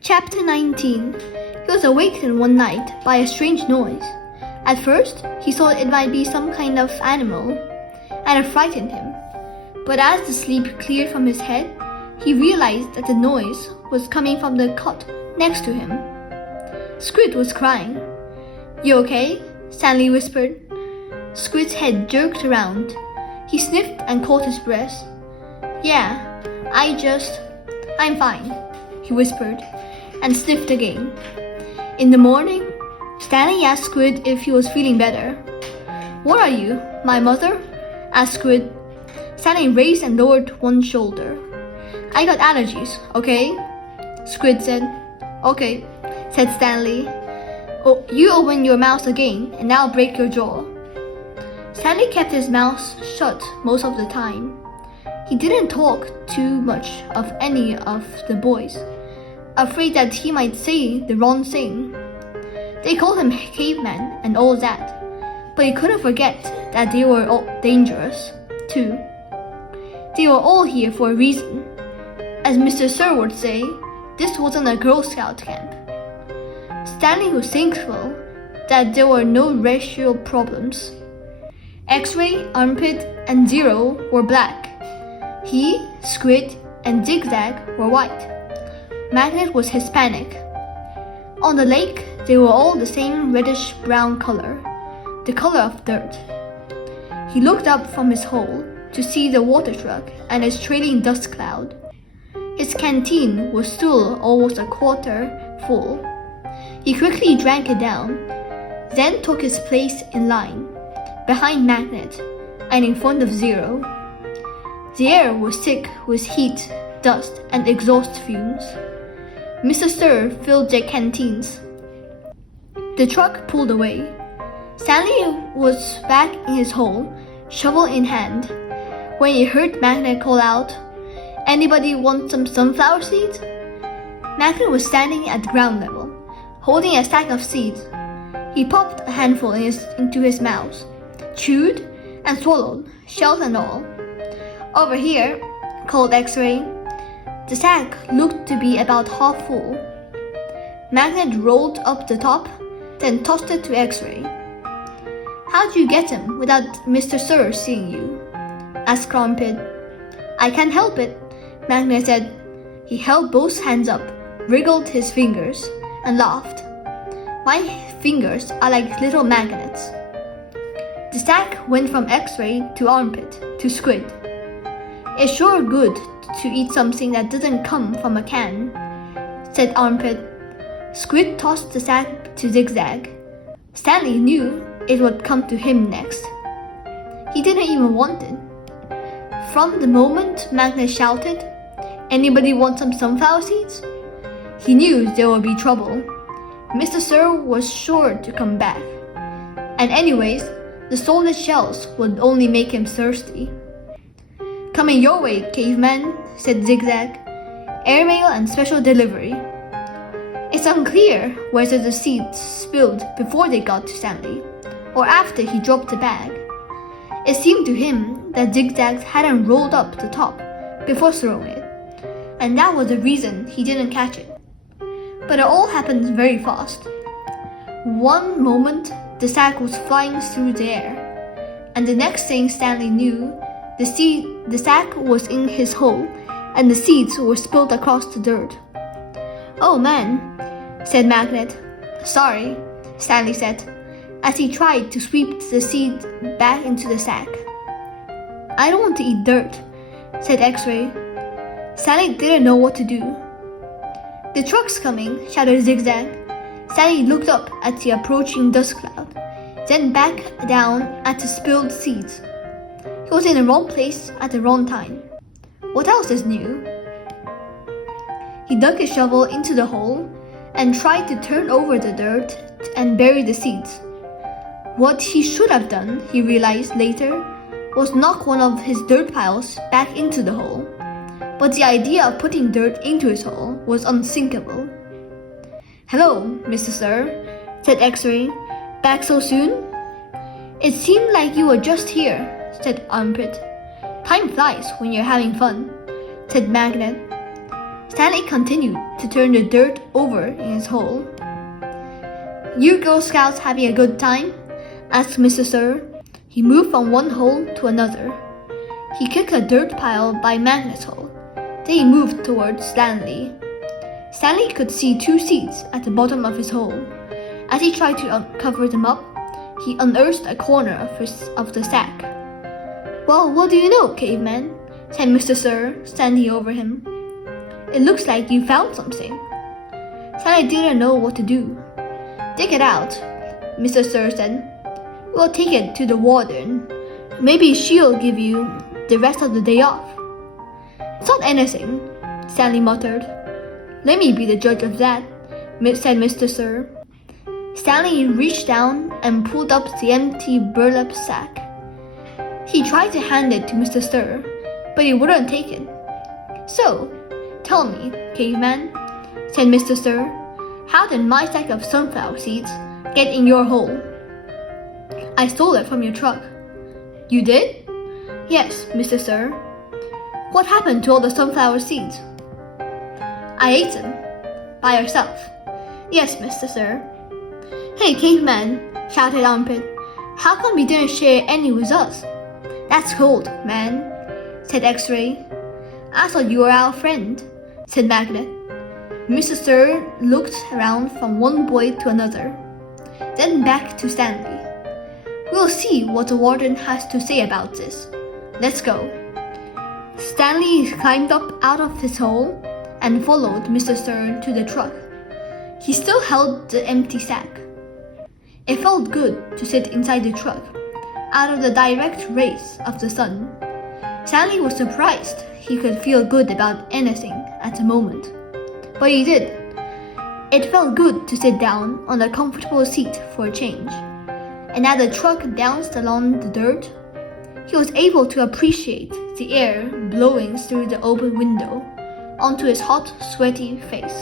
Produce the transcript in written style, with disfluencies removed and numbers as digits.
Chapter 19. He was awakened one night by a strange noise. At first, he thought it might be some kind of animal, and it frightened him. But as the sleep cleared from his head, he realized that the noise was coming from the cot next to him. Squid was crying. "You okay?" Stanley whispered. Squid's head jerked around. He sniffed and caught his breath. "Yeah, I'm fine," he whispered, and sniffed again. In the morning, Stanley asked Squid if he was feeling better. "What are you, my mother?" asked Squid. Stanley raised and lowered one shoulder. "I got allergies, okay?" Squid said. "Okay," said Stanley. "Oh, you open your mouth again and I'll break your jaw." Stanley kept his mouth shut most of the time. He didn't talk too much of any of the boys, afraid that he might say the wrong thing. They called him caveman and all that, but he couldn't forget that they were all dangerous, too. They were all here for a reason. As Mr. Sir would say, this wasn't a Girl Scout camp. Stanley was thankful that there were no racial problems. X-Ray, Armpit, and Zero were black. He, Squid, and Zigzag were white. Magnet was Hispanic. On the lake, they were all the same reddish-brown color, the color of dirt. He looked up from his hole to see the water truck and its trailing dust cloud. His canteen was still almost a quarter full. He quickly drank it down, then took his place in line, behind Magnet, and in front of Zero. The air was thick with heat, dust, and exhaust fumes. Mr. Sir filled their canteens. The truck pulled away. Stanley was back in his hole, shovel in hand, when he heard Magnet call out, "Anybody want some sunflower seeds?" Magnet was standing at ground level, holding a stack of seeds. He popped a handful into his mouth, chewed, and swallowed, shells and all. "Over here," called X-Ray. The sack looked to be about half full. Magnet rolled up the top, then tossed it to X-Ray. "How'd you get them without Mr. Sir seeing you?" asked Armpit. "I can't help it," Magnet said. He held both hands up, wriggled his fingers, and laughed. "My fingers are like little magnets." The sack went from X-Ray to Armpit to Squid. "It's sure good to eat something that doesn't come from a can," said Armpit. Squid tossed the sack to Zigzag. Stanley knew it would come to him next. He didn't even want it. From the moment Magnet shouted, "Anybody want some sunflower seeds?" he knew there would be trouble. Mr. Sir was sure to come back. And anyways, the salted shells would only make him thirsty. "Coming your way, caveman," said Zigzag. "Airmail and special delivery." It's unclear whether the seeds spilled before they got to Stanley, or after he dropped the bag. It seemed to him that Zigzag hadn't rolled up the top before throwing it, and that was the reason he didn't catch it. But it all happened very fast. One moment, the sack was flying through the air, and the next thing Stanley knew, the sack was in his hole, and the seeds were spilled across the dirt. "Oh man," said Magnet. "Sorry," Stanley said, as he tried to sweep the seed back into the sack. "I don't want to eat dirt," said X-Ray. Stanley didn't know what to do. "The truck's coming," shouted Zigzag. Stanley looked up at the approaching dust cloud, then back down at the spilled seeds. He was in the wrong place at the wrong time. What else is new? He dug his shovel into the hole and tried to turn over the dirt and bury the seeds. What he should have done, he realized later, was knock one of his dirt piles back into the hole. But the idea of putting dirt into his hole was unthinkable. "Hello, Mr. Sir," said X-Ray. "Back so soon?" "It seemed like you were just here," said Armpit. "Time flies when you're having fun," said Magnet. Stanley continued to turn the dirt over in his hole. "You Girl Scouts having a good time?" asked Mr. Sir. He moved from one hole to another. He kicked a dirt pile by Magnet's hole. Then he moved towards Stanley. Stanley could see 2 seeds at the bottom of his hole. As he tried to cover them up, he unearthed a corner of the sack. "Well, what do you know, caveman?" said Mr. Sir, standing over him. "It looks like you found something." Stanley didn't know what to do. "Dig it out," Mr. Sir said. "We'll take it to the warden. Maybe she'll give you the rest of the day off." "It's not anything," Stanley muttered. "Let me be the judge of that," said Mr. Sir. Stanley reached down and pulled up the empty burlap sack. He tried to hand it to Mr. Sir, but he wouldn't take it. "So, tell me, caveman," said Mr. Sir, "how did my sack of sunflower seeds get in your hole?" "I stole it from your truck." "You did?" "Yes, Mr. Sir." "What happened to all the sunflower seeds?" "I ate them. By yourself." "Yes, Mr. Sir." "Hey, caveman," shouted Armpit. "How come you didn't share any with us?" "That's cold, man," said X-Ray. "I thought you were our friend," said Magnet. Mr. Sir looked around from one boy to another, then back to Stanley. "We'll see what the warden has to say about this. Let's go." Stanley climbed up out of his hole and followed Mr. Sir to the truck. He still held the empty sack. It felt good to sit inside the truck, out of the direct rays of the sun. Stanley was surprised he could feel good about anything at the moment. But he did. It felt good to sit down on a comfortable seat for a change. And as the truck bounced along the dirt, he was able to appreciate the air blowing through the open window onto his hot, sweaty face.